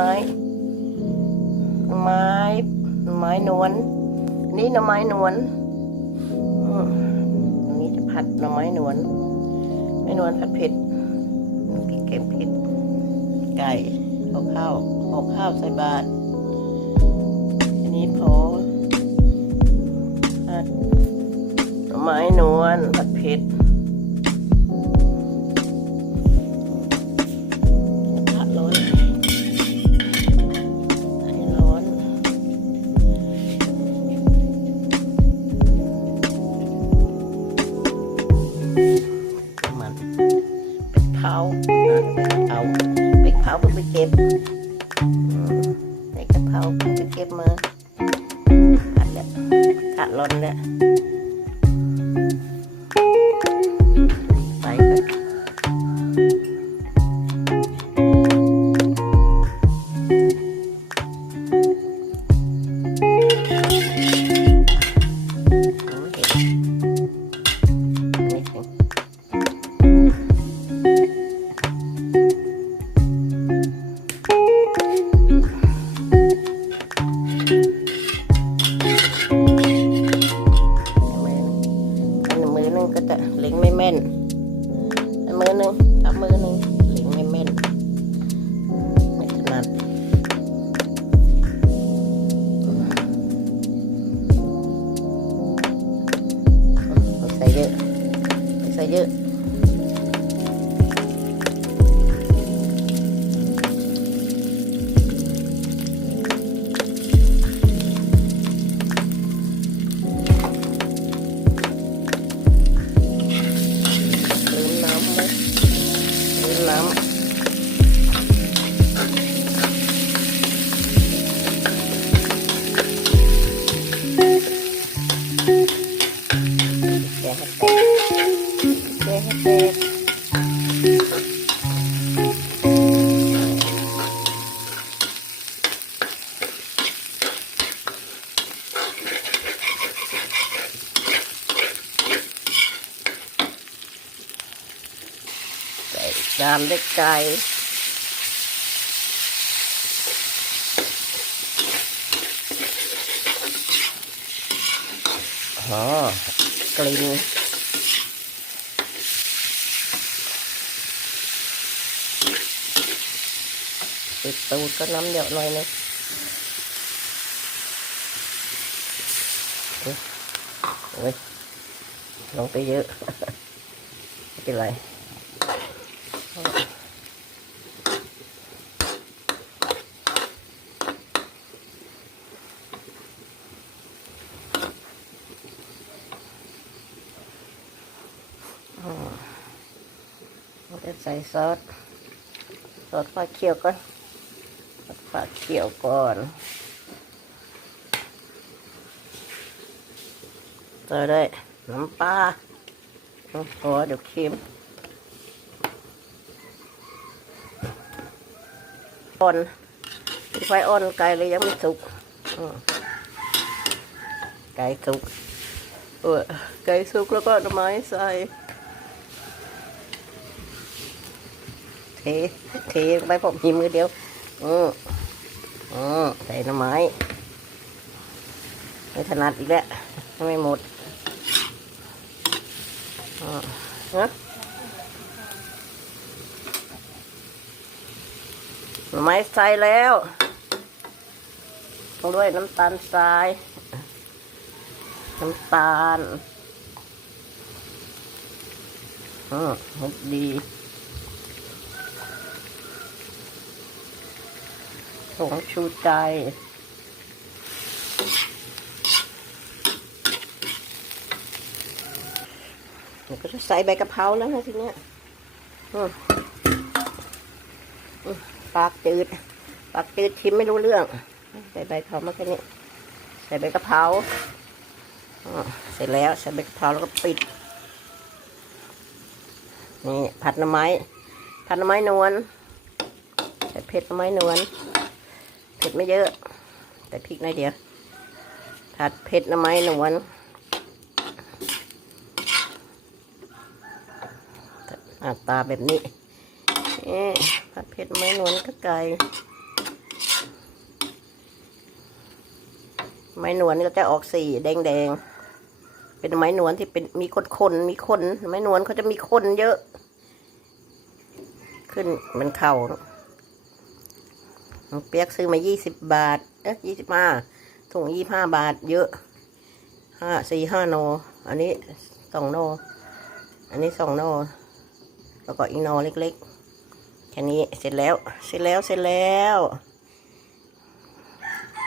ไม้ ไม้ ไม้นวลอันนี่หน่อไม้นวลอืมอันนี้จะผัดหน่อไม้นวลไม้นวลผัดเผ็ดน้ำพริกแกงเผ็ดไก่เอาข้าวเอาข้าวใส่บาตรอันนี้พอผัดหน่อไม้นวลผัดเผ็ด เป็ดเผานะเป็ดเผาเป็ดเผาเพิ่งไปเก็บเป็ดกะเพราเพิ่งไปเก็บมาผัดแล้วผัดร้อนแล้ว จานเล็กไก่อ๋อกลิ่นปิดตูดก็น้ำเยอะหน่อยนึงเอ๊ะโอ้ยลงไปเยอะไม่ เป็นไรอ๋อเราจะใส่ซอส ซอสฟ้าเขียวก่อนซอสฟ้าเขียวก่อน ต่อด้วยน้ำปลาน้ำพอเดี๋ยวเค็ม อ่อนไฟอ่อนไก่เลยยังไม่สุกไก่สุกเออไก่สุกแล้วก็น่อไม้ใส่เทเทลงไปผมมีมือเดียวอืมอืมใส่น่อไม้ไม่ถนัดอีกแล้วไม่หมดอ่าฮะ หน่อไม้ใส่แล้วด้วยน้ำตาลทราย น้ำตาลอืมดีผงชูใจเดี๋ยวก็จะใส่ใบกะเพราแล้วนะทีเนี้ยอืม ปากจืดปากจืดชิมไม่รู้เรื่อง ใส่ใบกะเพรามาแค่นี้ใส่ใบกะเพราเสร็จแล้วใส่ใบกะเพราแล้วก็ปิดนี่ผัดหน่อไม้ผัดหน่อไม้นวลใส่เผ็ดหน่อไม้นวลเผ็ดไม่เยอะ แต่พริกน้อยเดียวผัดเผ็ดหน้ำไม้นวลหน้าตาแบบนี้เอ๊ัดเผ็ดไม้นวลก็ไก่ไม้นวลก็จะออกสีแดงแดงเป็นไม้นวลที่เป็นมีคนคนมีคนไม้นวลเขาจะมีคนเยอะ ขึ้นมันเข่าเปียกซื้อมายี่สิบบาท เอ๊ะยี่สิบห้าถุงยี่ห้าบาท เยอะห้าสี่ห้าโน อันนี้สองโน อันนี้สองโน แล้วก็อีกโนเล็ก ๆ ค่นี้เสร็จแล้ว เสร็จแล้วเสร็จแล้ว